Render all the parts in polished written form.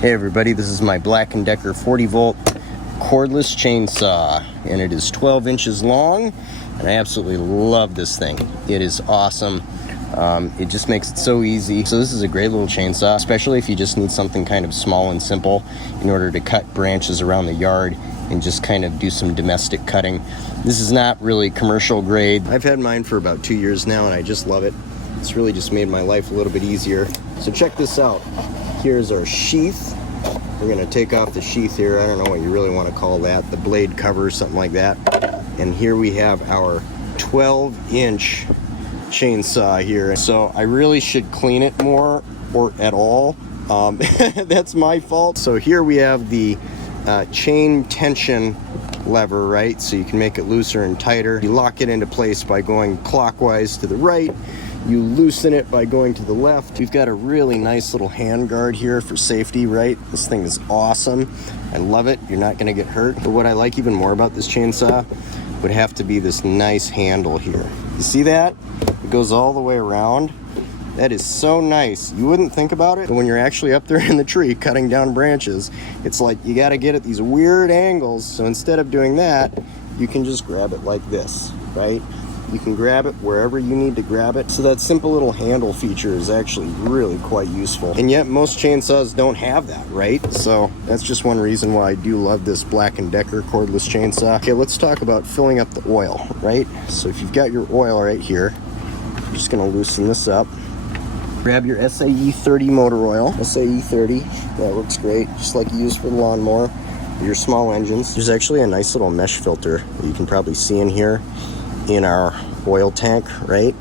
Hey everybody, this is my Black & Decker 40 volt cordless chainsaw, and it is 12 inches long, and I absolutely love this thing. It is awesome. It just makes it so easy. So this is a great little chainsaw, especially if you just need something kind of small and simple in order to cut branches around the yard and just kind of do some domestic cutting. This is not really commercial grade. I've had mine for about 2 years now, and I just love it. It's really just made my life a little bit easier. So check this out. Here's our sheath. We're gonna take off the sheath here. I don't know what you really want to call that, the blade cover, something like that. And here we have our 12-inch chainsaw here. So I really should clean it more or at all. That's my fault. So here we have the chain tension lever, right? So you can make it looser and tighter. You lock it into place by going clockwise to the right. You loosen it by going to the left. We've got a really nice little hand guard here for safety, right? This thing is awesome. I love it. You're not gonna get hurt. But what I like even more about this chainsaw would have to be this nice handle here. You see that? It goes all the way around. That is so nice. You wouldn't think about it, but when you're actually up there in the tree cutting down branches, it's like you gotta get at these weird angles. So instead of doing that, you can just grab it like this, right? You can grab it wherever you need to grab it. So that simple little handle feature is actually really quite useful. And yet most chainsaws don't have that, right? So that's just one reason why I do love this Black & Decker cordless chainsaw. Okay, let's talk about filling up the oil, right? So if you've got your oil right here, I'm just gonna loosen this up. Grab your SAE 30 motor oil. SAE 30, that works great, just like you use for the lawnmower, your small engines. There's actually a nice little mesh filter that you can probably see in here in our oil tank, right?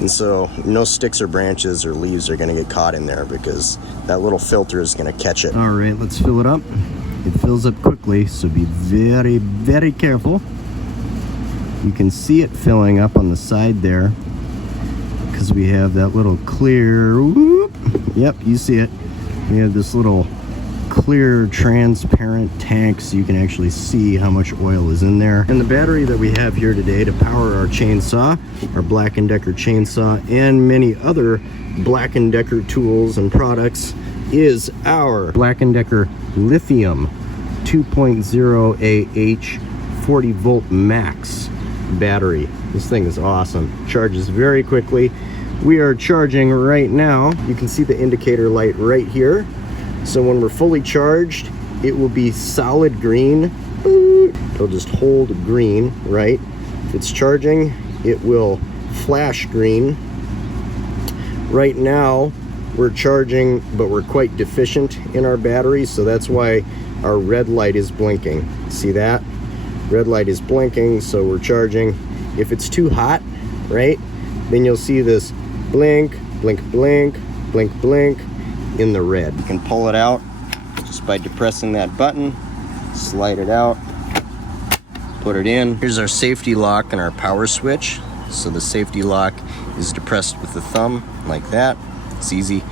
And so no sticks or branches or leaves are gonna get caught in there because that little filter is gonna catch it. All right, let's fill it up. It fills up quickly, so be very, very careful. You can see it filling up on the side there because we have that little clear, whoop, yep, you see it. We have this little clear transparent tank so you can actually see how much oil is in there. And the battery that we have here today to power our chainsaw, our Black & Decker chainsaw, and many other Black & Decker tools and products is our Black & Decker lithium 2.0 Ah 40 volt max battery. This thing is awesome. Charges very quickly. We are charging right now. You can see the indicator light right here. So when we're fully charged, it will be solid green. It'll just hold green, right? If it's charging, it will flash green. Right now, we're charging, but we're quite deficient in our battery, so that's why our red light is blinking. See that? Red light is blinking, so we're charging. If it's too hot, right, then you'll see this blink, blink, blink, blink, blink in the red. You can pull it out just by depressing that button, slide it out, put it in. Here's our safety lock and our power switch. So the safety lock is depressed with the thumb like that. It's easy.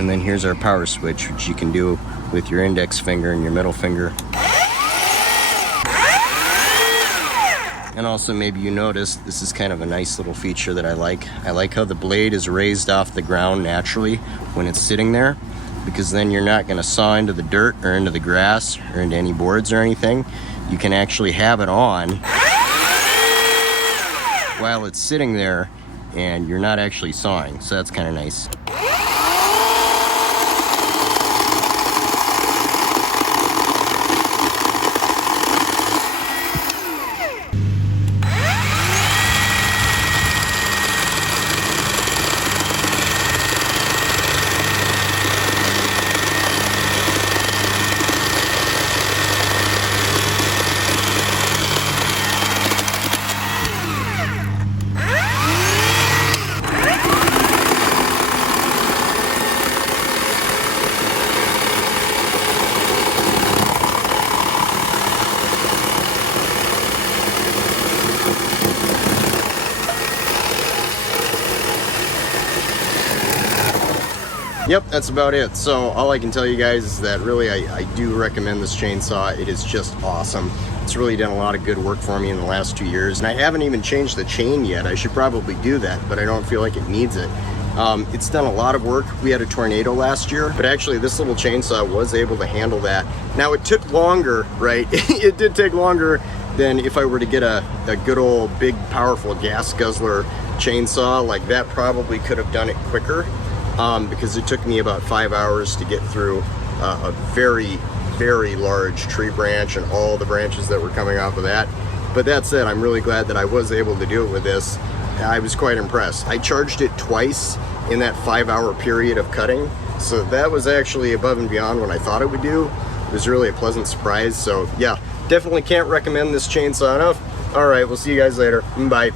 And then here's our power switch, which you can do with your index finger and your middle finger. And also, maybe you noticed, this is kind of a nice little feature that I like. I like how the blade is raised off the ground naturally when it's sitting there, because then you're not gonna saw into the dirt or into the grass or into any boards or anything. You can actually have it on while it's sitting there and you're not actually sawing. So that's kind of nice. Yep, that's about it. So all I can tell you guys is that really I do recommend this chainsaw. It is just awesome. It's really done a lot of good work for me in the last 2 years, and I haven't even changed the chain yet. I should probably do that, but I don't feel like it needs it. It's done a lot of work. We had a tornado last year, but actually this little chainsaw was able to handle that. Now it took longer, right? It did take longer than if I were to get a good old big powerful gas guzzler chainsaw. Like that probably could have done it quicker, because it took me about 5 hours to get through a very, very large tree branch and all the branches that were coming off of that. But that said, I'm really glad that I was able to do it with this. I was quite impressed. I charged it twice in that 5-hour period of cutting, so that was actually above and beyond what I thought it would do. It was really a pleasant surprise. So yeah, definitely can't recommend this chainsaw enough. All right, we'll see you guys later. Bye.